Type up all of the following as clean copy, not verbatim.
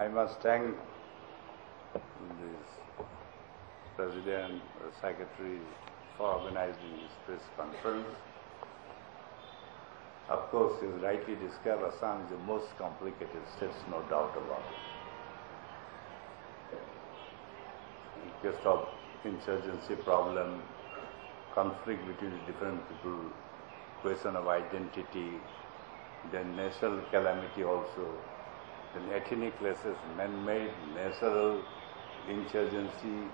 I must thank this President, the Secretary for organizing this press conference. Of course, you rightly described Assam is the most complicated state, no doubt about it. In case of insurgency problem, conflict between different people, question of identity, then natural calamity also, then ethnic clashes, man-made, natural insurgency,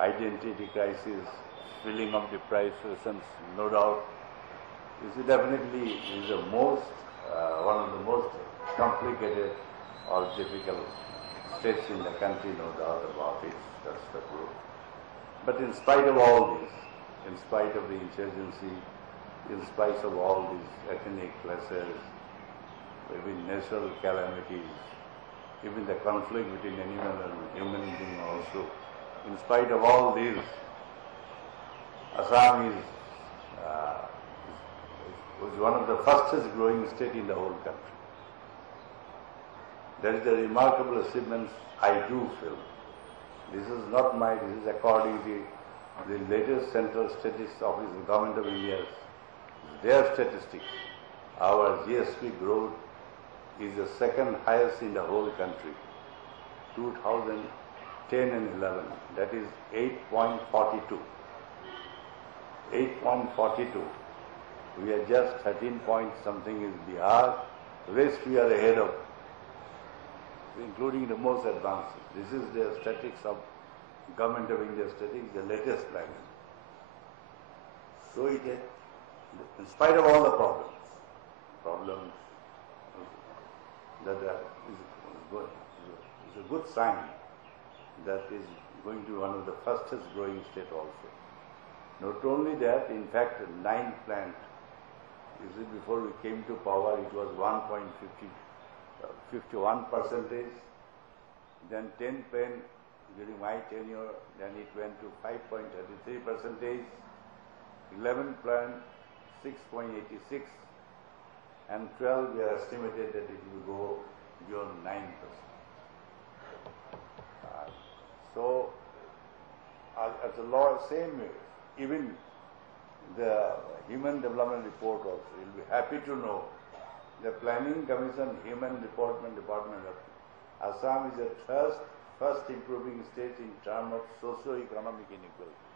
identity crisis, filling of the prices, no doubt. You see, definitely is the most, one of the most complicated or difficult states in the country, no doubt about it, that's the truth. But in spite of all this, in spite of the insurgency, in spite of all these ethnic clashes, even natural calamities, even the conflict between animal and human being also, in spite of all this, Assam is one of the fastest growing state in the whole country. That is a remarkable achievement, I do feel. This is not my, this is according to the latest Central Statistics Office, the Government of India's, their statistics. Our GSP growth is the second highest in the whole country, 2010 and 11, that is 8.42. 8.42. We are just 13 point something is Bihar, rest we are ahead of, including the most advanced. This is the statistics of Government of India statistics, the latest planning. So it is, in spite of all the problems that is a good sign that is going to be one of the fastest growing state also. Not only that, in fact, 9 plant. You see, before we came to power, it was 1.51 percentage. Then 10 plant during my tenure, then it went to 5.33 percentage. 11 plant 6.86, and 12 we are estimated that it will go beyond 9%. So, as a law, same way, even the Human Development Report also, you'll be happy to know the Planning Commission Human Development Department of Assam is the first improving state in terms of socio-economic inequality.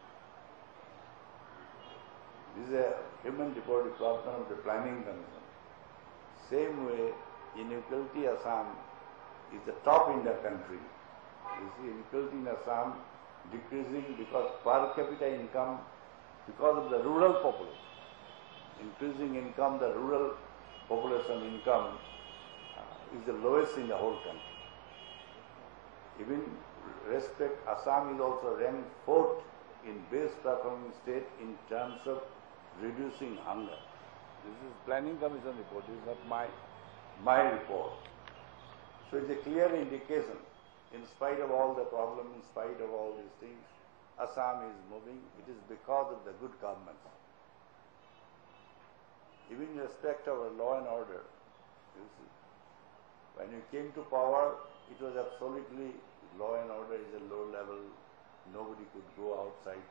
This is a Human Development Department of the Planning Commission. Same way, inequality Assam is the top in the country. You see, inequality in Assam decreasing because per capita income, because of the rural population. Increasing income, the rural population income is the lowest in the whole country. Even respect, Assam is also ranked 4th in best performing state in terms of reducing hunger. This is Planning Commission report, this is not my report. So it's a clear indication, in spite of all the problems, in spite of all these things, Assam is moving. It is because of the good governance. Even in respect of law and order, you see, when you came to power, it was absolutely, law and order is a low level, nobody could go outside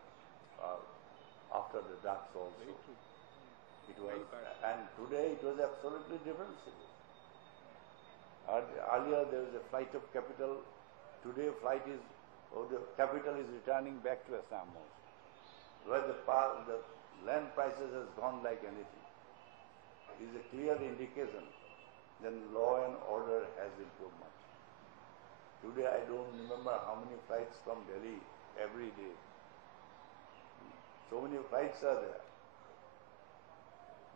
after the ducks also. It was, and today it was absolutely different situation. Earlier there was a flight of capital, today flight is, the capital is returning back to Assam also, where the land prices has gone like anything. It is a clear indication that law and order has improved much. Today I don't remember how many flights from Delhi every day. So many flights are there.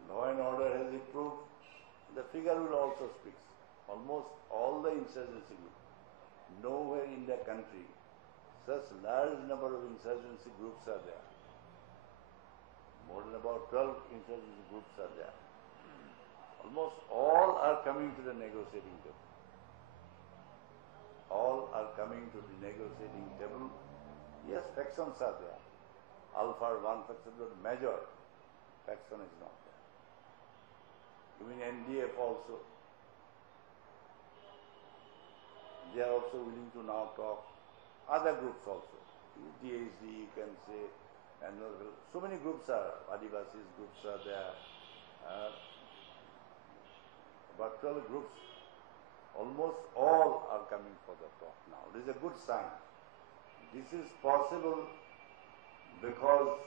Law and order has improved. The figure will also speak. Almost all the insurgency groups, nowhere in the country such large number of insurgency groups are there. More than about 12 insurgency groups are there. Almost all are coming to the negotiating table. All are coming to the negotiating table. Yes, factions are there. Alpha one faction, but major faction is not there. Even NDF also. they are also willing to now talk. Other groups also, DHD you can say, and so many groups are, Adivasis groups are there, but 12 groups, almost all are coming for the talk now. This is a good sign. This is possible because,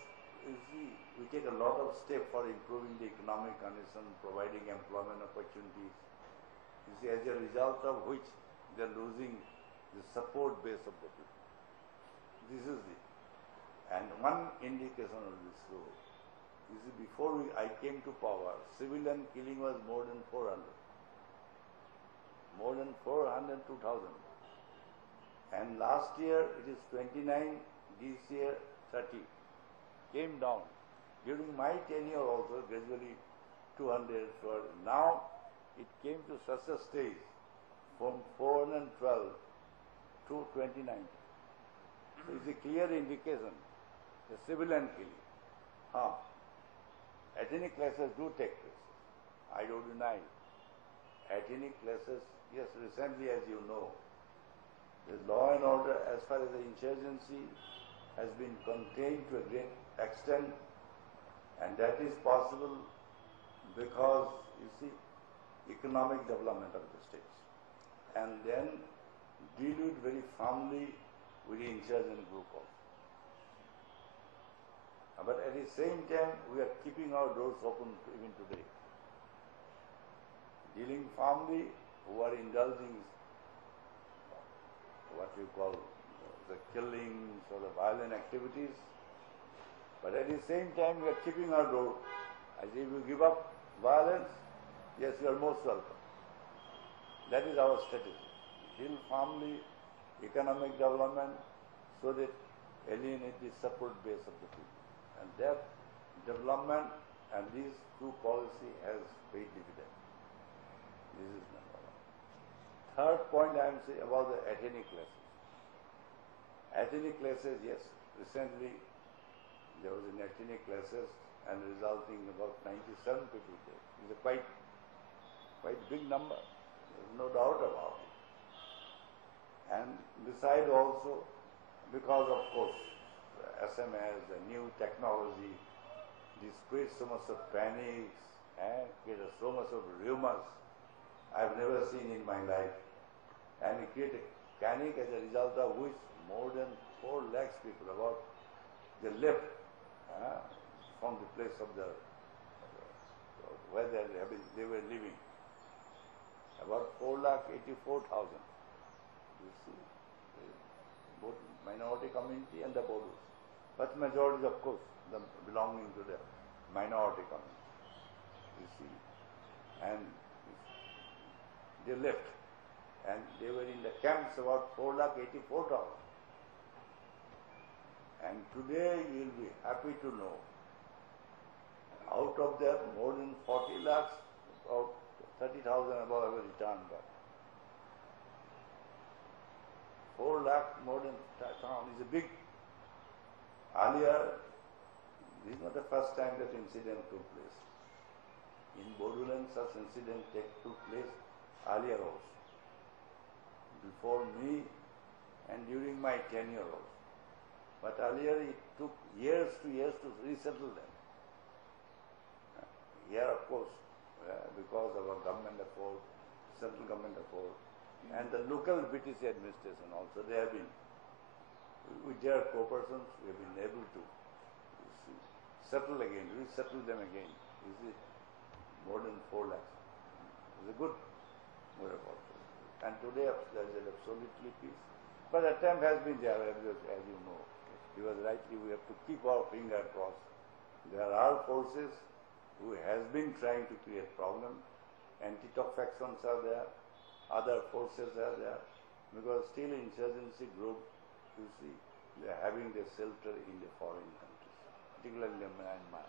you see, we take a lot of steps for improving the economic condition, providing employment opportunities. You see, as a result of which they are losing the support base of the people. This is it. And one indication of this so, you see, before I came to power, civilian killing was more than 400. More than 400, 2,000. And last year it is 29, this year 30. Came down. During my tenure also, gradually 200. Now it came to such a stage from 412 to 29. So it's a clear indication, the civilian killing. Ethnic clashes do take place. I don't deny it. Ethnic clashes, yes, recently as you know, the law and order as far as the insurgency has been contained to a great extent, and that is possible because, you see, economic development of the states. And then deal with very firmly with the insurgent group also. But at the same time, we are keeping our doors open even today. Dealing firmly who are indulging what you call the killings or the violent activities. But at the same time, we are keeping our door. As if you give up violence, yes, you are most welcome. That is our strategy. Deal firmly, economic development, so that alienate the support base of the people. And that development and these two policy has paid dividend. This is number one. Third point I am saying about the ethnic classes. Ethnic classes, yes, recently there was an ethnic classes and resulting about 97 people dead. It's a quite big number. There is no doubt about it. And beside also, because of course SMS, the new technology, this creates so much of panics and creates so much of rumors I have never seen in my life. And it created panic as a result of which more than 4 lakhs people about they left from the place of the where they were living. About 4,84,000. You see, both minority community and the Bodos. But majority, of course, belonging to the minority community. You see, and they left, and they were in the camps about 4,84,000. And today you will be happy to know, out of that more than 40 lakhs, about 30,000 above have returned back. 4 lakh more than town is a big. Earlier, this is not the first time that incident took place. In Bodoland, such incident took place earlier also. Before me and during my tenure also. But earlier it took years to resettle them. Here, of course, because of our government effort, central government effort, and the local British administration also, they have been, with their co-persons, we have been able to settle again, resettle them again. You see, more than 4 lakhs. It's a good miracle. And today there is absolutely peace. But attempt has been there, as you know. Because rightly we have to keep our finger crossed. There are forces who has been trying to create problem. Anti-top factions are there, other forces are there. Because still insurgency group, you see, they are having their shelter in the foreign countries, particularly in Myanmar.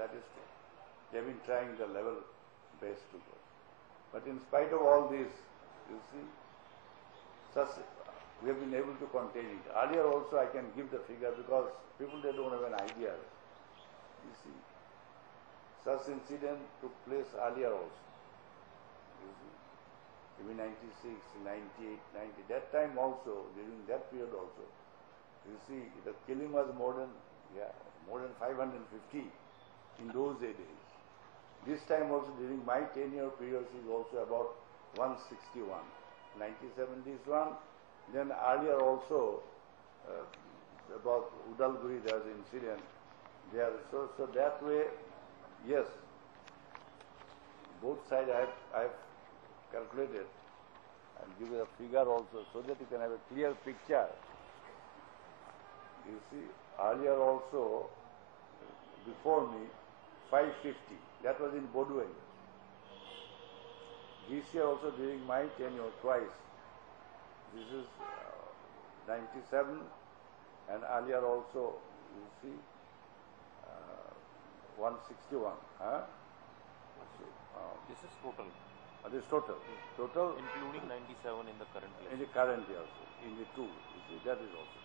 That is true. They have been trying the level best to go. But in spite of all this, you see, we have been able to contain it. Earlier also I can give the figure because people they don't have an idea. You see, such incident took place earlier also. You see. even 96, 98, 90, that time also, during that period also, you see, the killing was more than 550 in those days. This time also, during my 10-year period, is also about 161. 97 this one, then earlier also, about Udalguri, there was an incident there. So that way, yes, both sides I have calculated. I'll give you a figure also so that you can have a clear picture. You see, earlier also, before me, 550. That was in Bodway. This year also during my tenure twice. This is 97 and earlier also, you see, 161. Huh? So, this is total. This is total. Total. Including 97 in the current year. In the current year also. In the two. You see, that is also.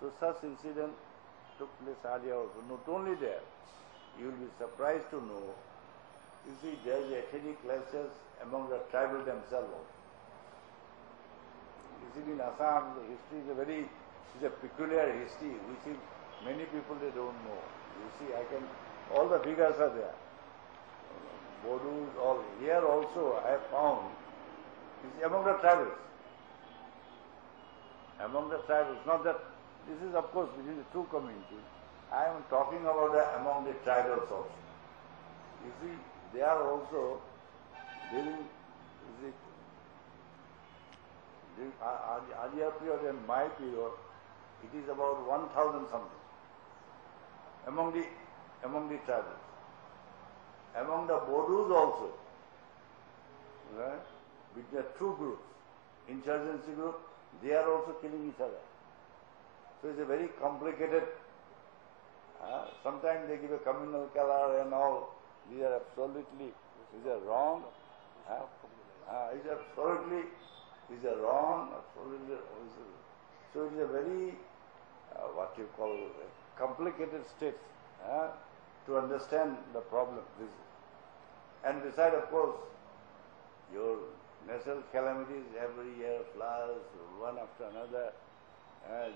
So such incident took place earlier also. Not only there, you will be surprised to know, you see, there is ethnic clashes among the tribal themselves also. You see, in Assam, the history is a peculiar history, which is many people they don't know. You see, all the figures are there. Bodus, all. Here also I have found, you see, among the tribals. Among the tribals, not that, this is of course within the two communities. I am talking about among the tribals also. You see, they are also during earlier period and my period, it is about 1,000 something among the tribals. Among the Bodus also, right? With the two groups, insurgency group, they are also killing each other. So it's a very complicated. Sometimes they give a communal color and all. These are absolutely wrong. It's absolutely wrong. Absolutely. So it is a very what you call complicated state to understand the problem. And besides, of course, your natural calamities every year, floods, one after another.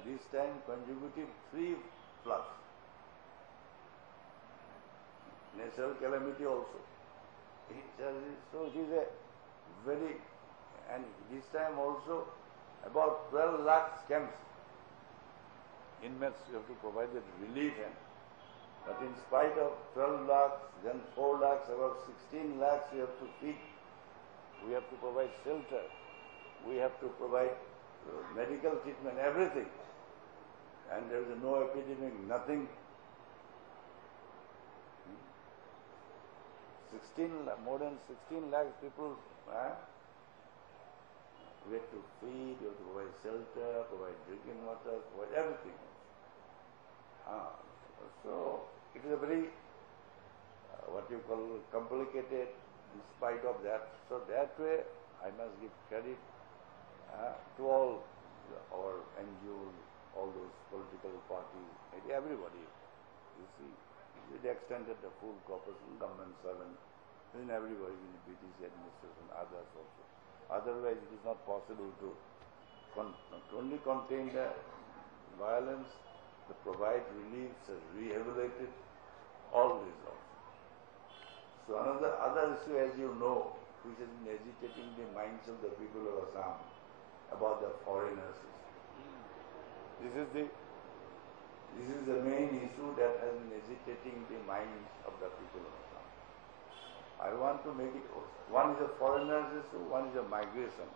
This time consecutive 3 floods. Natural calamity also. So it is a very, and this time also about 12 lakhs camps. Inmates you have to provide the relief, but in spite of 12 lakhs, then 4 lakhs, about 16 lakhs you have to feed. We have to provide shelter. We have to provide medical treatment, everything. And there is no epidemic, nothing. more than 16 lakhs people, we have to feed, we have to provide shelter, provide drinking water, provide everything. So it is a very, what you call, complicated in spite of that. So that way I must give credit to all our NGOs, all those political parties, everybody. You see, with the extent that the full cooperation, government servant, even everybody in the BTC administration, others also. Otherwise, it is not possible to not only contain the violence, to provide reliefs, rehabilitate, all this also. So other issue, as you know, which has been agitating the minds of the people of Assam about the foreigners. This is the main issue that has been agitating the minds of the people of Assam. I want to make it, one is a foreigners issue, one is a migration.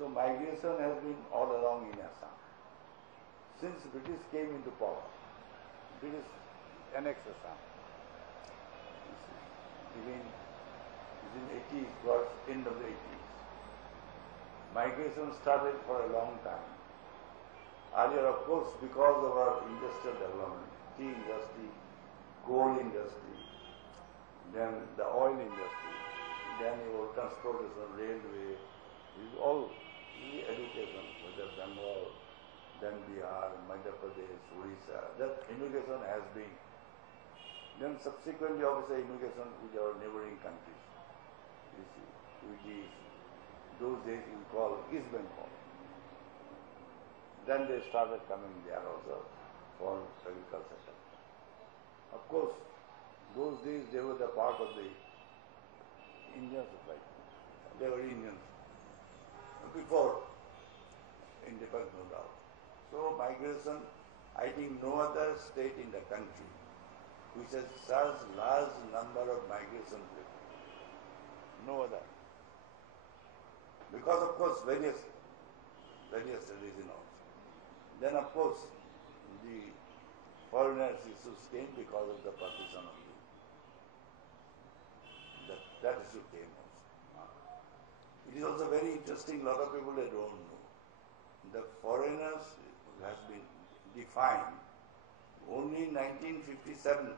So migration has been all along in Assam. Since British came into power, British annexed Assam. Even in 80s, towards end of the 80s. Migration started for a long time. Earlier, of course, because of our industrial development, tea industry, coal industry, then the oil industry, then your transportation, railway, this is all education, whether Bengal, then Bihar, Madhya Pradesh, Orissa, that immigration has been. Then subsequently, obviously, immigration with our neighboring countries. You see. which is those days you call East Bengal. Then they started coming there also for agriculture sector. Of course, those days they were the part of the Indian society. They were Indians before independence, no doubt. So migration, I think no other state in the country which has such large number of migration people. No other. Because of course various reasons also. Then of course the foreigners issues came because of the partition of that issue came also. It is also very interesting, a lot of people they don't know. The foreigners has been defined only in 1957.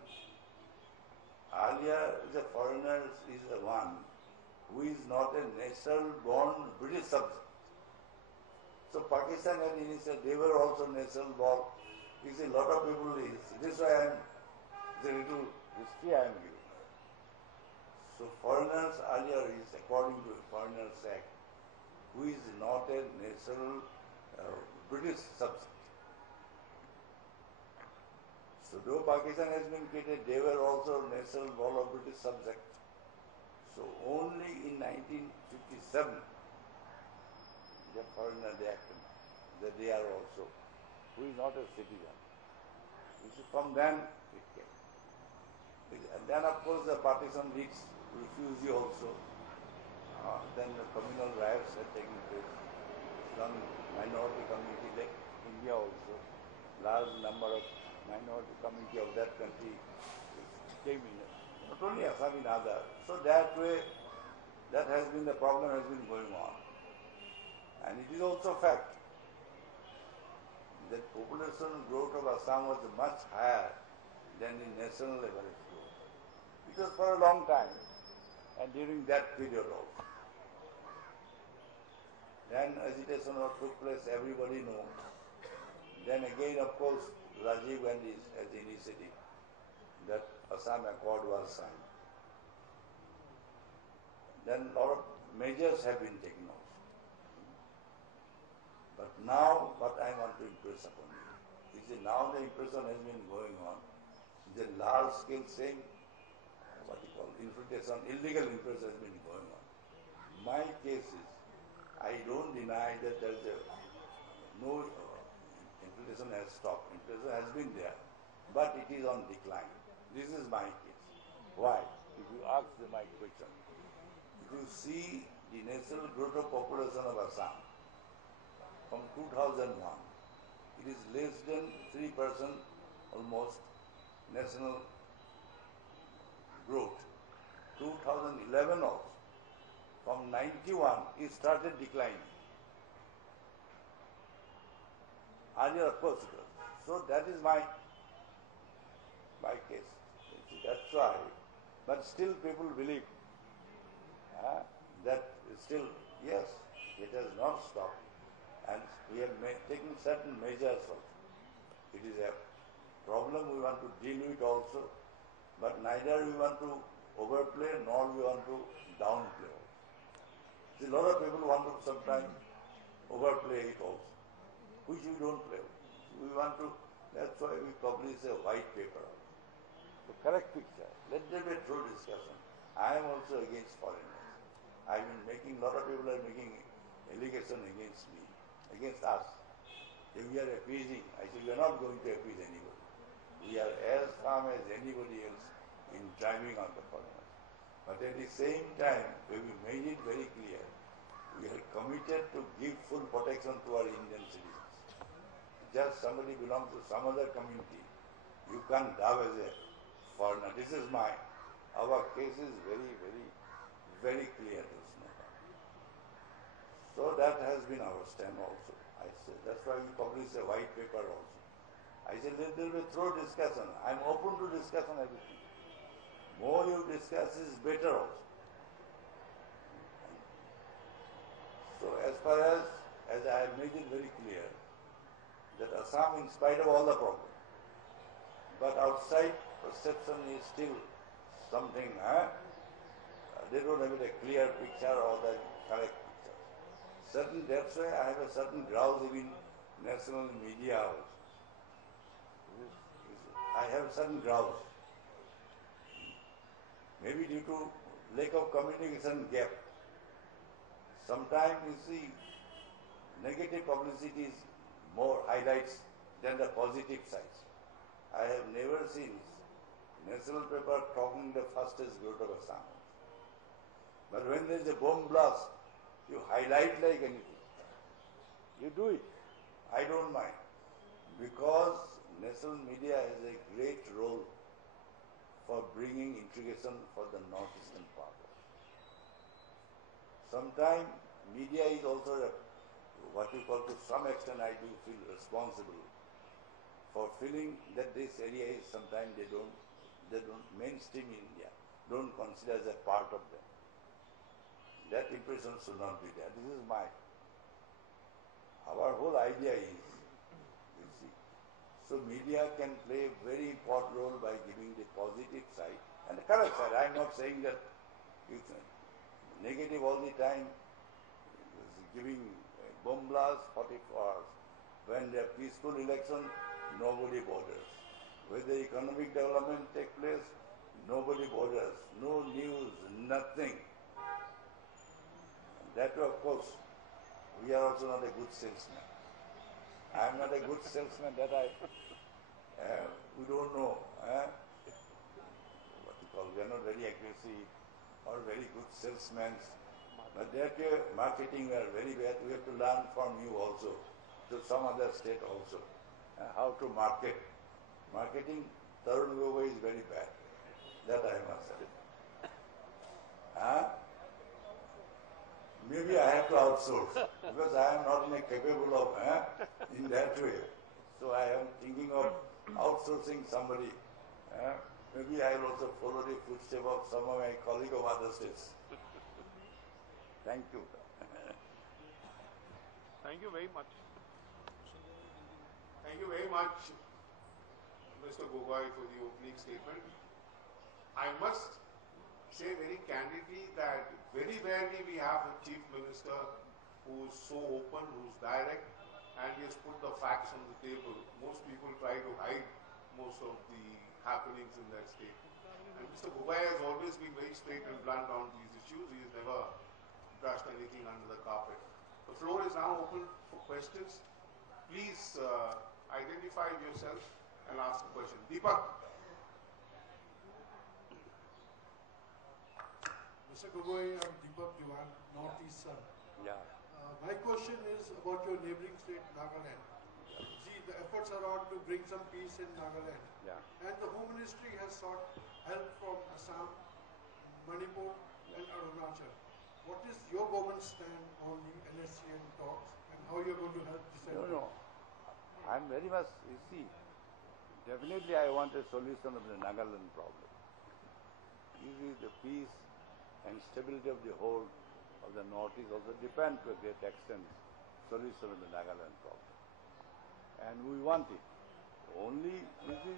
Earlier the foreigner is the one who is not a natural born British subject. So Pakistan had initiated, they were also natural born. You see, a lot of people, this is why the little history I am giving. So foreigners earlier is, according to Foreigners Act, who is not a natural British subject. So though Pakistan has been created, they were also natural born of British subject. So only in 1957, the foreigner they acted that they are also, who is not a citizen. From then it came. And then of course the partition leads refugee also. Then the communal riots had taken place. Some minority community like India also, large number of minority community of that country came in. Not only Assam, in other. So that way, that has been the problem has been going on. And it is also a fact that population growth of Assam was much higher than the national average growth. Because for a long time, and during that period also, then agitation took place, everybody knows. Then again, of course, Rajiv Gandhi has initiated that Assam Accord was signed. Then a lot of measures have been taken also. But now, what I want to impress upon you is that now the impression has been going on. The large scale same, what you call infiltration, illegal infiltration has been going on. My case is, I don't deny that there is no infiltration has stopped. Infiltration has been there, but it is on decline. This is my case. Why? If you ask my question, if you see the natural growth of population of Assam from 2001, it is less than 3% almost national growth. 2011 also, from 91, it started declining. Earlier, of course, it was. So that is my case. That's why. But still people believe that still, yes, it has not stopped. And we have taken certain measures also. It is a problem we want to deal with also, but neither we want to overplay nor we want to downplay also. See, a lot of people want to sometimes overplay it also, which we don't play. We want to, that's why we publish a white paper. The correct picture. Let there be a true discussion. I am also against foreigners. I've been making, a lot of people are making allegation against me, against us. If we are appeasing, I say we are not going to appease anybody. We are as firm as anybody else in driving out the foreigners. But at the same time, we made it very clear, we are committed to give full protection to our Indian citizens. Just somebody belongs to some other community, you can't dub as a foreigner. This is our case is very, very, very clear. So that has been our stand also. I said, that's why we publish a white paper also. I said, let there be thorough discussion. I'm open to discuss on everything. More you discuss is better also. So as far as I have made it very clear, that Assam, in spite of all the problems, but outside perception is still something they don't have a clear picture or the correct picture. That's why I have a certain grouse in national media also. I have certain grouse. Maybe due to lack of communication gap. Sometimes you see negative publicity is more highlights than the positive sides. I have never seen national paper talking the fastest growth of Assam. But when there is a bomb blast, you highlight like anything. You do it. I don't mind. Because national media has a great role for bringing integration for the northeastern part. Sometimes media is also what we call, to some extent I do feel responsible for feeling that this area is sometimes they don't mainstream India, don't consider as a part of them. That impression should not be there. This is our whole idea is, you see. So media can play a very important role by giving the positive side and the correct side. I am not saying that it's negative all the time, giving bomb blast 44 hours. When there are peaceful election, nobody bothers. When the economic development takes place, nobody bothers. No news, nothing. That way, of course, we are also not a good salesman. I am not a good salesman that we don't know. What you call, we are not very aggressive or very good salesmen. But that way, marketing we are very bad. We have to learn from you also, to some other state also, how to market. Marketing, Tarun Gogoi is very bad. That I must say. Maybe I have to outsource because I am not capable of in that way. So I am thinking of outsourcing somebody. Maybe I will also follow the footsteps of some of my colleagues of other states. Thank you. Thank you very much. Thank you very much, Mr. Gogoi, for the opening statement. I must say very candidly that very rarely we have a chief minister who is so open, who is direct, and he has put the facts on the table. Most people try to hide most of the happenings in their state. And Mr. Gogoi has always been very straight and blunt on these issues. He has never brushed anything under the carpet. The floor is now open for questions. Please identify yourself and ask a question. Deepak. Mr. Gogoi, I'm Deepak Diwan, Northeast Sun. Yeah. My question is about your neighboring state, Nagaland. See, the efforts are on to bring some peace in Nagaland. Yeah. And the Home Ministry has sought help from Assam, Manipur, and Arunachal. What is your government's stand on the NSCN talks and how you're going to help this effort? No. I'm very much, you see, definitely I want a solution of the Nagaland problem. Usually the peace and stability of the whole of the Northeast also depend to a great extent solution of the Nagaland problem. And we want it. Only, you see,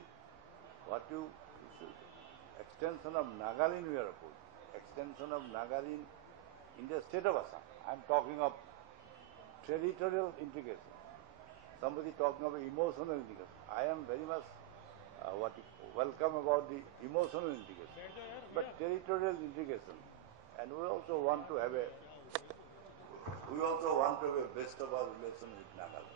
extension of Nagaland we are opposed. Extension of Nagaland in the state of Assam. I'm talking of territorial integration. Somebody talking of emotional integration. I am very much welcome about the emotional integration, but territorial integration. And we also want to have a best of our relation with Nagaland.